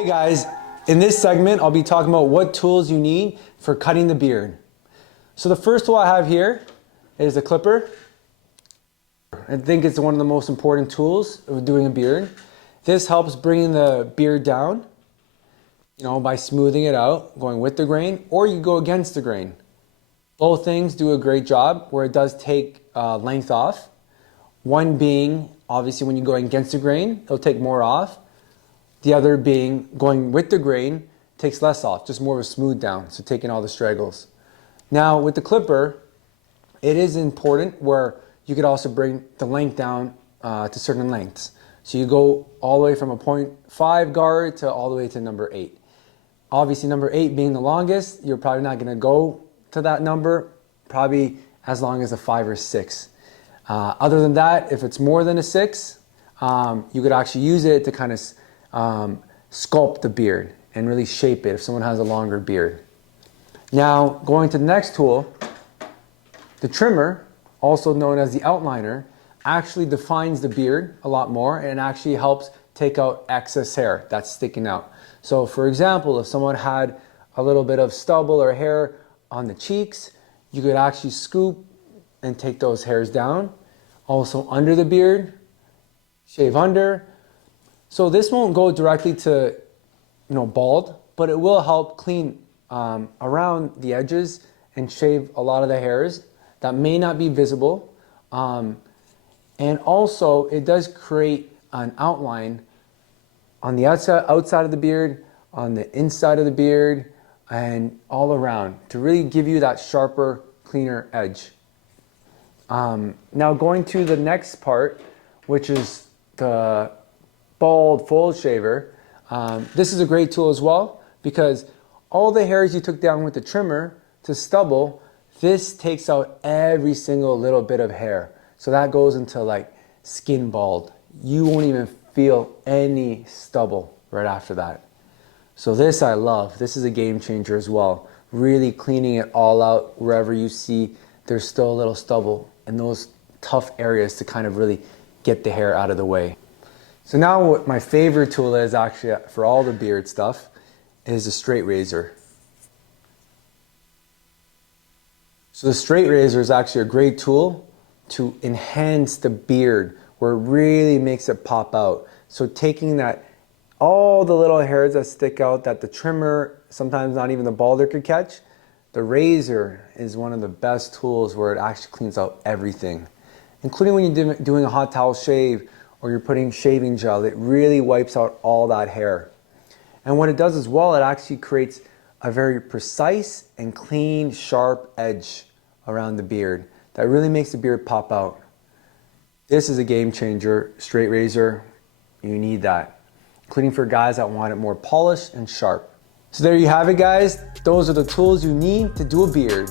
Hey guys, in this segment I'll be talking about what tools you need for cutting the beard. So the first tool I have here is a clipper. I think it's one of the most important tools of doing a beard. This helps bringing the beard down, by smoothing it out, going with the grain, or you go against the grain. Both things do a great job where it does take length off. One being, obviously when you go against the grain, it'll take more off. The other being going with the grain takes less off, just more of a smooth down, so taking all the straggles. Now with the clipper, it is important where you could also bring the length down to certain lengths. So you go all the way from a 0.5 guard to all the way to number 8. Obviously number 8 being the longest, you're probably not going to go to that number, probably as long as a 5 or 6. Other than that, if it's more than a 6, you could actually use it to kind of sculpt the beard and really shape it if someone has a longer beard. Now going to the next tool, the trimmer, also known as the outliner, actually defines the beard a lot more and actually helps take out excess hair that's sticking out. So for example, if someone had a little bit of stubble or hair on the cheeks, you could actually scoop and take those hairs down. Also under the beard, shave under. So this won't go directly to, bald, but it will help clean around the edges and shave a lot of the hairs that may not be visible. And also it does create an outline on the outside of the beard, on the inside of the beard, and all around to really give you that sharper, cleaner edge. Now going to the next part, which is the bald fold shaver. This is a great tool as well because all the hairs you took down with the trimmer to stubble, this takes out every single little bit of hair. So that goes into like skin bald. You won't even feel any stubble right after that. So this I love. This is a game changer as well. Really cleaning it all out wherever you see there's still a little stubble and those tough areas to kind of really get the hair out of the way. So now what my favorite tool is actually for all the beard stuff is a straight razor. So the straight razor is actually a great tool to enhance the beard where it really makes it pop out. So taking all the little hairs that stick out that the trimmer, sometimes not even the balder could catch, the razor is one of the best tools where it actually cleans out everything. Including when you're doing a hot towel shave or you're putting shaving gel, it really wipes out all that hair. And what it does as well, it actually creates a very precise and clean, sharp edge around the beard that really makes the beard pop out. This is a game changer, straight razor, you need that. Including for guys that want it more polished and sharp. So there you have it guys, those are the tools you need to do a beard.